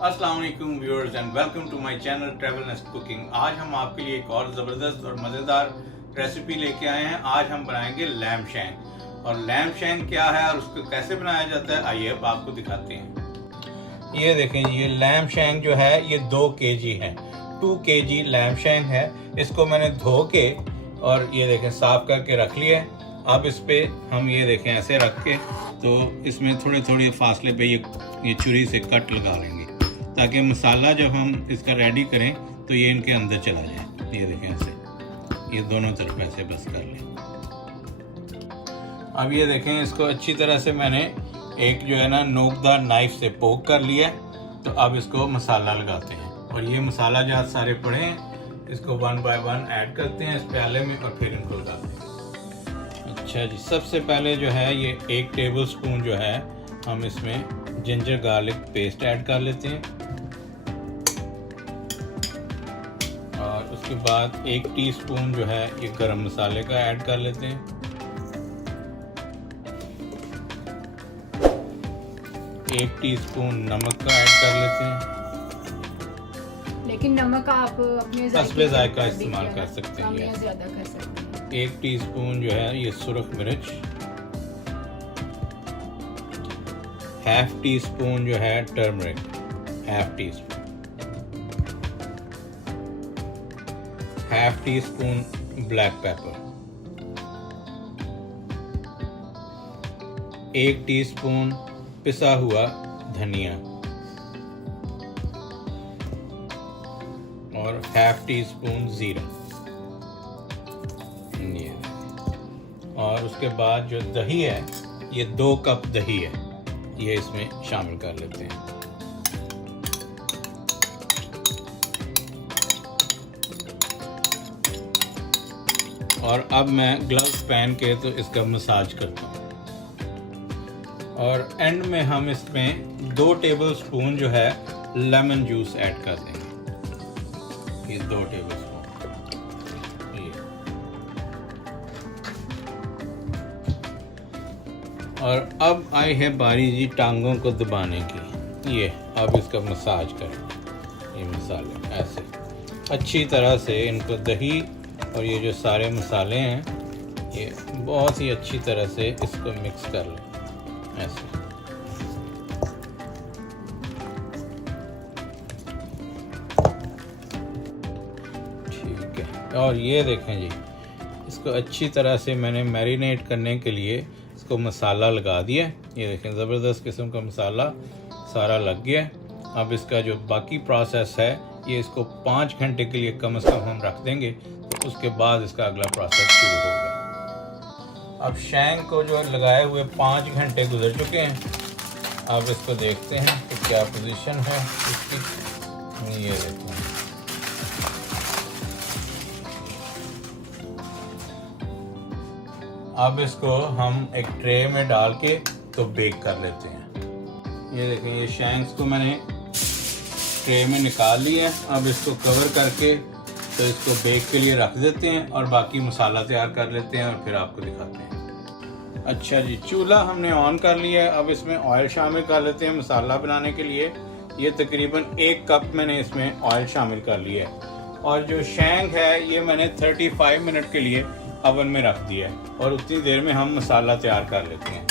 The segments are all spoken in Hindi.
अस्सलाम वालेकुम viewers and welcome to my channel travel nest cooking. आज हम आपके लिए एक और ज़बरदस्त और मज़ेदार रेसिपी लेके आए हैं। आज हम बनाएंगे लैम शैंक। और लैम शैंक क्या है और उसको कैसे बनाया जाता है, आइए अब आपको दिखाते हैं। ये देखें, ये लैम शैंक जो है ये 2 kg है, 2 kg लैम शैंक है। इसको मैंने धो के और ये देखें साफ करके रख लिया। अब इस पे हम ये देखें ऐसे रख के तो इसमें थोड़े थोड़े फासले पे ये छुरी से कट लगा लेंगे ताकि मसाला जब हम इसका रेडी करें तो ये इनके अंदर चला जाए। ये देखें ऐसे, ये दोनों तरफ ऐसे बस कर लें। अब ये देखें, इसको अच्छी तरह से मैंने एक जो है ना नोकदार नाइफ से पोक कर लिया। तो अब इसको मसाला लगाते हैं और ये मसाला जहाँ सारे पड़े हैं इसको 1 बाय 1 ऐड करते हैं इस प्याले में और फिर इनको लगाते हैं। अच्छा जी, सबसे पहले जो है ये 1 टेबल स्पून जो है हम इसमें जिंजर गार्लिक पेस्ट ऐड कर लेते हैं। और उसके बाद 1 टीस्पून जो है ये गरम मसाले का ऐड कर लेते हैं। 1 टीस्पून नमक का ऐड कर लेते हैं। लेकिन नमक आप अपने जायका इस्तेमाल कर सकते हैं, या ज्यादा कर सकते हैं। 1 टीस्पून जो है ये सुरख मिर्च, 1/2 टीस्पून जो है turmeric, 1/2 teaspoon, 1/2 teaspoon black pepper, 1 teaspoon पिसा हुआ धनिया और 1/2 टीस्पून जीरा। और उसके बाद जो दही है ये 2 कप दही है, ये इसमें शामिल कर लेते हैं। और अब मैं ग्लव्स पहन के तो इसका मसाज करता हूँ। और एंड में हम इसमें 2 टेबल स्पून जो है लेमन जूस ऐड कर देंगे, ये 2 टेबल स्पून। और अब आई है बारी जी टांगों को दबाने की। ये अब इसका मसाज करें, ये मसाले ऐसे अच्छी तरह से इनको दही और ये जो सारे मसाले हैं ये बहुत ही अच्छी तरह से इसको मिक्स कर लें ऐसे। ठीक है, और ये देखें जी, इसको अच्छी तरह से मैंने मैरिनेट करने के लिए इसको मसाला लगा दिया। ये देखें ज़बरदस्त किस्म का मसाला सारा लग गया। अब इसका जो बाकी प्रोसेस है ये इसको 5 घंटे के लिए कम से कम हम रख देंगे, तो उसके बाद इसका अगला प्रोसेस शुरू होगा। अब शैंक को जो लगाए हुए 5 घंटे गुजर चुके हैं। अब इसको देखते हैं कि क्या पोजीशन है इसकी। ये देखते हैं, अब इसको हम एक ट्रे में डाल के तो बेक कर लेते हैं। ये देखें, ये शैंक्स को मैंने ट्रे में निकाल लिया है। अब इसको कवर करके तो इसको बेक के लिए रख देते हैं और बाकी मसाला तैयार कर लेते हैं और फिर आपको दिखाते हैं। अच्छा जी, चूल्हा हमने ऑन कर लिया है। अब इसमें ऑयल शामिल कर लेते हैं मसाला बनाने के लिए। ये तकरीबन 1 कप मैंने इसमें ऑयल शामिल कर लिया है। और जो शैंक है ये मैंने 35 मिनट के लिए अवन में रख दिया है और उतनी देर में हम मसाला तैयार कर लेते हैं।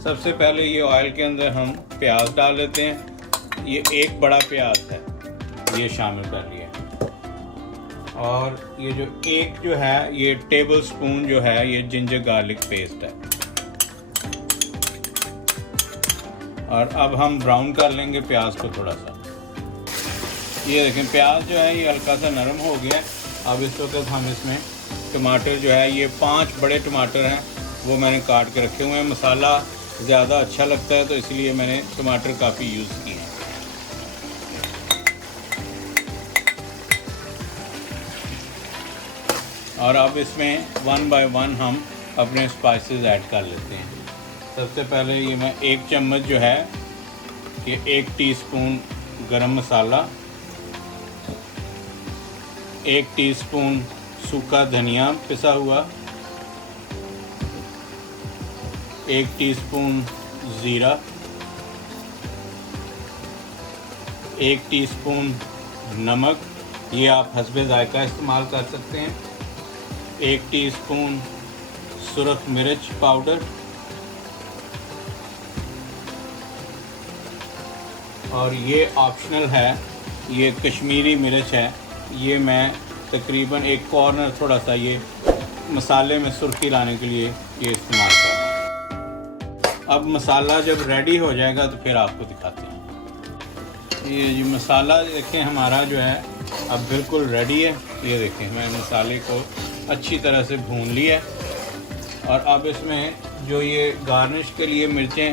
सबसे पहले ये ऑयल के अंदर हम प्याज डाल लेते हैं। ये 1 बड़ा प्याज है, ये शामिल कर लिया। और ये जो जो है ये टेबल स्पून जो है ये जिंजर गार्लिक पेस्ट है। और अब हम ब्राउन कर लेंगे प्याज को थोड़ा सा। ये देखें, प्याज जो है ये हल्का सा नरम हो गया। अब इस वक्त हम इसमें टमाटर जो है ये 5 बड़े टमाटर हैं वो मैंने काट के रखे हुए हैं। मसाला ज़्यादा अच्छा लगता है तो इसलिए मैंने टमाटर काफ़ी यूज़ किए हैं। और अब इसमें 1 बाय 1 हम अपने स्पाइसेस ऐड कर लेते हैं। सबसे पहले ये मैं 1 चम्मच जो है ये 1 टीस्पून गरम मसाला, 1 टीस्पून सूखा धनिया पिसा हुआ, 1 टीस्पून ज़ीरा, 1 टीस्पून नमक, ये आप हस्बे ज़ायका इस्तेमाल कर सकते हैं। 1 टीस्पून सुरख मिर्च पाउडर और ये ऑप्शनल है, ये कश्मीरी मिर्च है। ये मैं तकरीबन 1 कॉर्नर थोड़ा सा ये मसाले में सुर्खी लाने के लिए ये इस्तेमाल कर रहा हूँ। अब मसाला जब रेडी हो जाएगा तो फिर आपको दिखाते हैं। ये जो मसाला देखें हमारा जो है अब बिल्कुल रेडी है। ये देखें मैंने मसाले को अच्छी तरह से भून लिया है। और अब इसमें जो ये गार्निश के लिए मिर्चें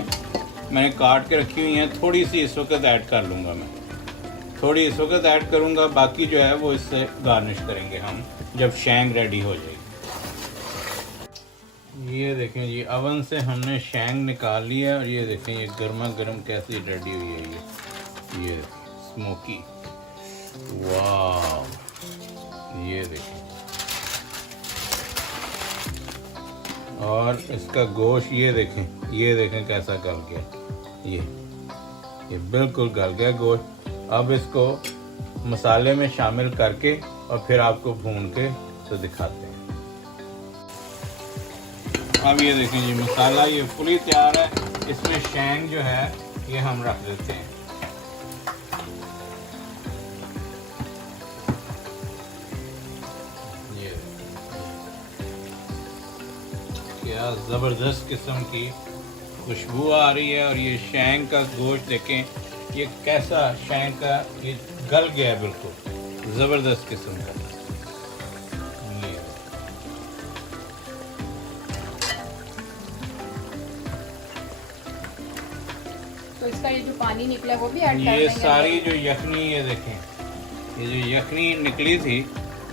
मैंने काट के रखी हुई हैं, थोड़ी सी इस वक्त ऐड कर लूँगा मैं, थोड़ी इस वक्त ऐड करूँगा, बाकी जो है वो इससे गार्निश करेंगे हम जब शैंग रेडी हो जाएगी। ये देखें जी अवन से हमने शैंग निकाल लिया और ये देखें ये गर्मा गर्म कैसी रेडी हुई है। ये स्मोकी, वाह, ये देखें। और इसका गोश्त ये देखें कैसा गल गया। ये बिल्कुल गल गया गोश्त। अब इसको मसाले में शामिल करके और फिर आपको भून के तो दिखाते हैं। अब ये देखें जी मसाला ये फुली तैयार है। इसमें शैंग जो है ये हम रख देते हैं। ये क्या ज़बरदस्त किस्म की खुशबू आ रही है। और ये शैंग का गोश्त देखें ये कैसा शैंग का ये गल गया है, बिल्कुल ज़बरदस्त किस्म का। तो इसका ये जो पानी निकला है वो भी ऐड कर ये देंगे। सारी जो यखनी ये देखें, ये जो यखनी निकली थी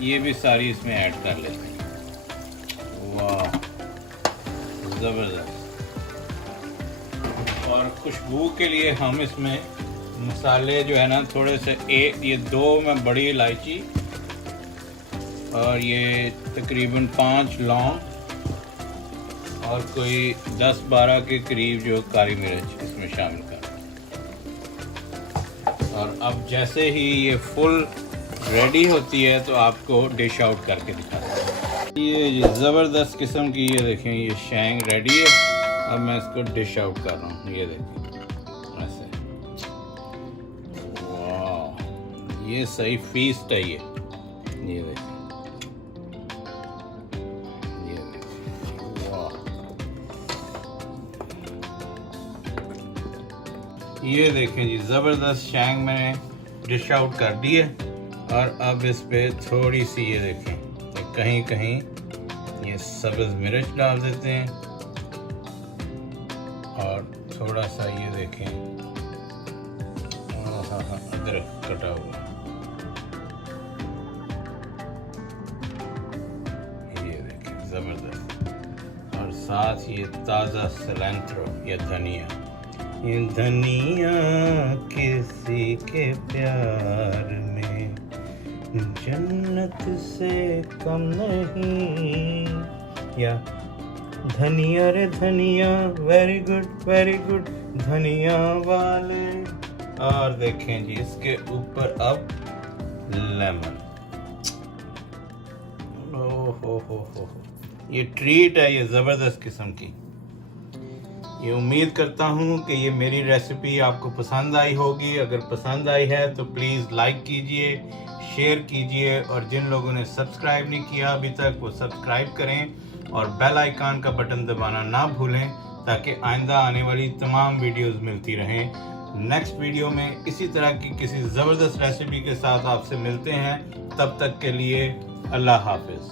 ये भी सारी इसमें ऐड कर लेते हैं। वाह ज़बरदस्त। और खुशबू के लिए हम इसमें मसाले जो है ना थोड़े से ये 2 में बड़ी इलायची और ये तकरीबन 5 लौंग और कोई 10-12 के करीब जो काली मिर्च इसमें शामिल कर। और अब जैसे ही ये फुल रेडी होती है तो आपको डिश आउट करके दिखाते हैं। ये ज़बरदस्त किस्म की ये देखें ये शैंग रेडी है। अब मैं इसको डिश आउट कर रहा हूँ। ये देखें ऐसे, वाह ये सही फीस्ट है। ये देखें, ये देखें जी ज़बरदस्त शैंग मैंने डिश आउट कर दी है। और अब इस पे थोड़ी सी ये देखें कहीं कहीं ये सब्ज़ मिर्च डाल देते हैं और थोड़ा सा ये देखें अदरक कटा हुआ, ये देखें ज़बरदस्त। और साथ ये ताज़ा सिलेंट्रो या धनिया। ये धनिया किसी के प्यार में जन्नत से कम नहीं, या धनिया रे धनिया वेरी गुड धनिया वाले। और देखें जी इसके ऊपर अब लेमन। हो ये ट्रीट है, ये ज़बरदस्त किस्म की। ये उम्मीद करता हूँ कि ये मेरी रेसिपी आपको पसंद आई होगी। अगर पसंद आई है तो प्लीज़ लाइक कीजिए, शेयर कीजिए और जिन लोगों ने सब्सक्राइब नहीं किया अभी तक वो सब्सक्राइब करें और बेल आइकन का बटन दबाना ना भूलें ताकि आइंदा आने वाली तमाम वीडियोस मिलती रहें। नेक्स्ट वीडियो में इसी तरह की किसी ज़बरदस्त रेसिपी के साथ आपसे मिलते हैं। तब तक के लिए अल्लाह हाफिज़।